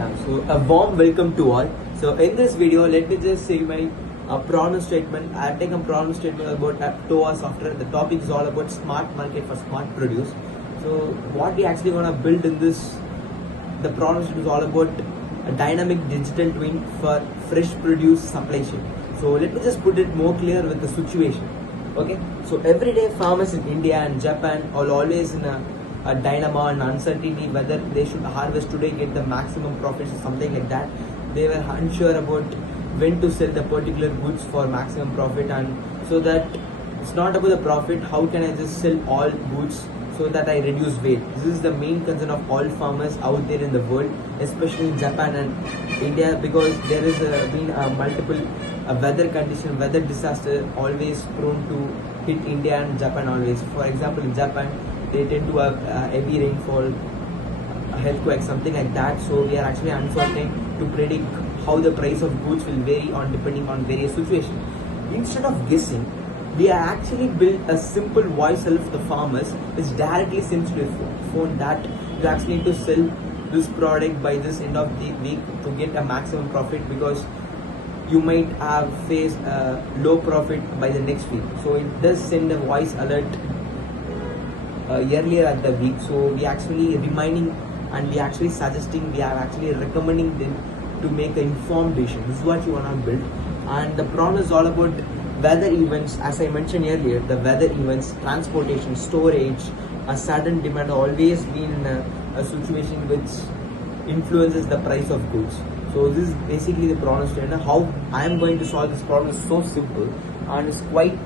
So a warm welcome to all. So in this video, let me just say my problem statement. I take a problem statement about TOA software. The topic is all about smart market for smart produce. So what we actually want to build in this, the problem statement is all about a dynamic digital twin for fresh produce supply chain. So let me just put it more clear with the situation. Okay. So everyday farmers in India and Japan are always in a dilemma and uncertainty whether they should harvest today, get the maximum profits or something like that. They were unsure about when to sell the particular goods for maximum profit, and so that it's not about the profit, how can I just sell all goods so that I reduce weight. This is the main concern of all farmers out there in the world, especially in Japan and India, because there is been multiple weather condition, weather disaster always prone to hit India and Japan always. For example, in Japan, they tend to have heavy rainfall, earthquake, something like that. So we are actually uncertain to predict how the price of goods will vary on depending on various situations. Instead of guessing, we are actually built a simple voice help for the farmers which directly sends to the phone that you actually need to sell this product by this end of the week to get a maximum profit, because you might have faced a low profit by the next week. So it does send a voice alert earlier at the week. So we actually reminding and we actually suggesting, we are actually recommending them to make an informed decision. This is what you want to build. And the problem is all about weather events. As I mentioned earlier, the weather events, transportation, storage, a sudden demand always been a situation which influences the price of goods. So this is basically the problem statement. How I am going to solve this problem is so simple and it's quite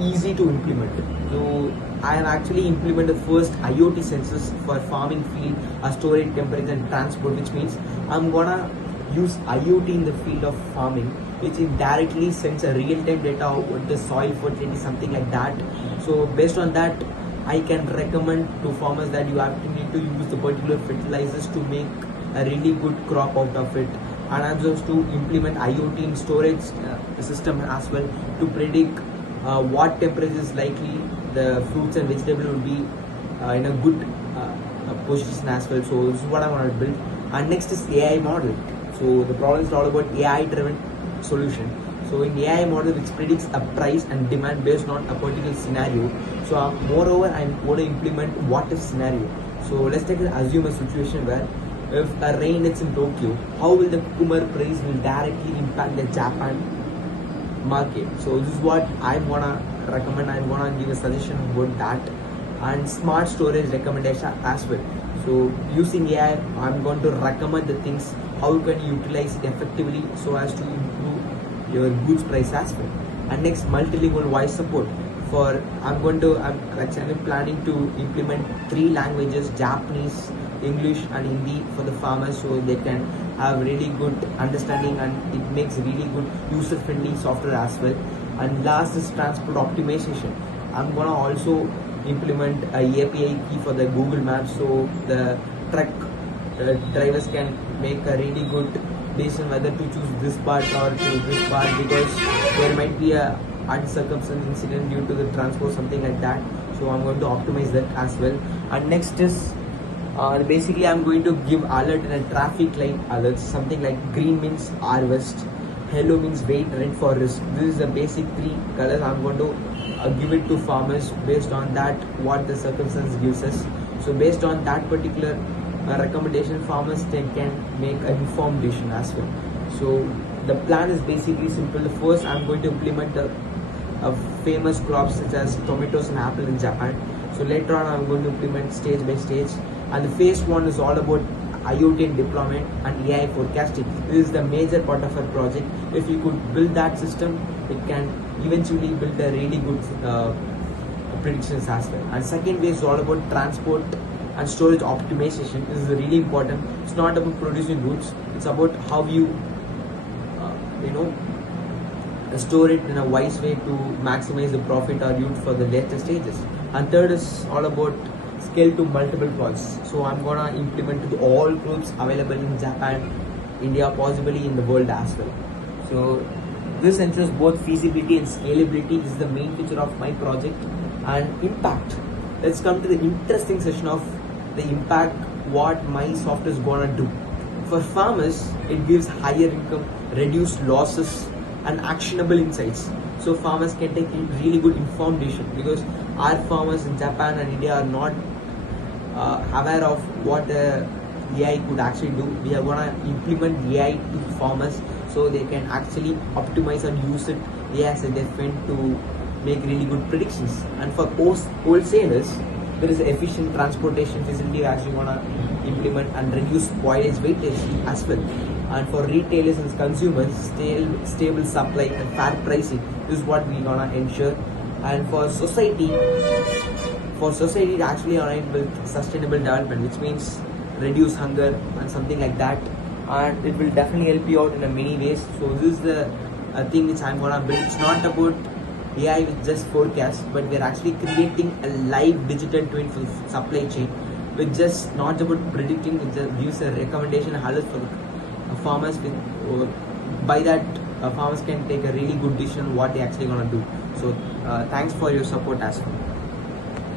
easy to implement. So I have actually implemented the first IoT sensors for farming field, storage, temperature and transport, which means I'm gonna use IoT in the field of farming, which indirectly sends a real-time data about the soil fertility, something like that. So based on that, I can recommend to farmers that you have to need to use the particular fertilizers to make a really good crop out of it. And I'm just to implement IoT in storage system as well to predict what temperature is likely the fruits and vegetables will be in a good position as well. So this is what I want to build. And next is AI model. So the problem is all about AI driven solution. So in AI model which predicts a price and demand based on a particular scenario. So moreover, I'm going to implement what if scenario. So let's assume a situation where if a rain hits in Tokyo, how will the cucumber price will directly impact the Japan market. So this is what I wanna recommend. I wanna give a suggestion about that, and smart storage recommendation as well. So using AI, I'm going to recommend the things how you can utilize it effectively so as to improve your goods price as well. And next, multilingual voice support. For I'm actually planning to implement 3 languages: Japanese, English and Hindi for the farmers, so they can have really good understanding and it makes really good user friendly software as well. And last is transport optimization. I'm gonna also implement a API key for the Google Maps, so the truck drivers can make a really good decision whether to choose this part or to this part, because there might be a uncircumcised incident due to the transport, something like that. So I'm going to optimize that as well. And next is basically I'm going to give alert in a traffic light alerts, something like green means harvest, yellow means wait, red for risk. This is the basic 3 colors. I'm going to give it to farmers based on that what the circumstance gives us. So based on that particular recommendation, farmers can make an informed decision as well. So the plan is basically simple. First, I'm going to implement the famous crops such as tomatoes and apple in Japan. So later on, I'm going to implement stage by stage. And the phase 1 is all about IoT and deployment and AI forecasting. This is the major part of our project. If you could build that system, it can eventually build a really good predictions as well. And second phase is all about transport and storage optimization. This is really important. It's not about producing goods. It's about how you store it in a wise way to maximize the profit or yield for the later stages. And third is all about scale to multiple points. So I'm gonna implement to all groups available in Japan, India, possibly in the world as well. So this ensures both feasibility and scalability. This is the main feature of my project. And impact. Let's come to the interesting session of the impact, what my software is gonna do. For farmers, it gives higher income, reduced losses, and actionable insights. So farmers can take really good informed decision, because our farmers in Japan and India are not aware of what the AI could actually do. We are gonna implement AI to farmers so they can actually optimize and use it AI as a their friend to make really good predictions. And for wholesalers, there is efficient transportation facility we actually wanna implement and reduce spoilage weightage as well. And for retailers and consumers, stable supply and fair pricing is what we gonna ensure. And for society it actually align with sustainable development, which means reduce hunger and something like that. And it will definitely help you out in a many ways. So this is the thing which I'm gonna build. It's not about AI with just forecast, but we're actually creating a live digital twin for supply chain, with just not about predicting, it just gives a recommendation alerts for the farmers. By that, farmers can take a really good decision what they actually gonna do. So thanks for your support as well.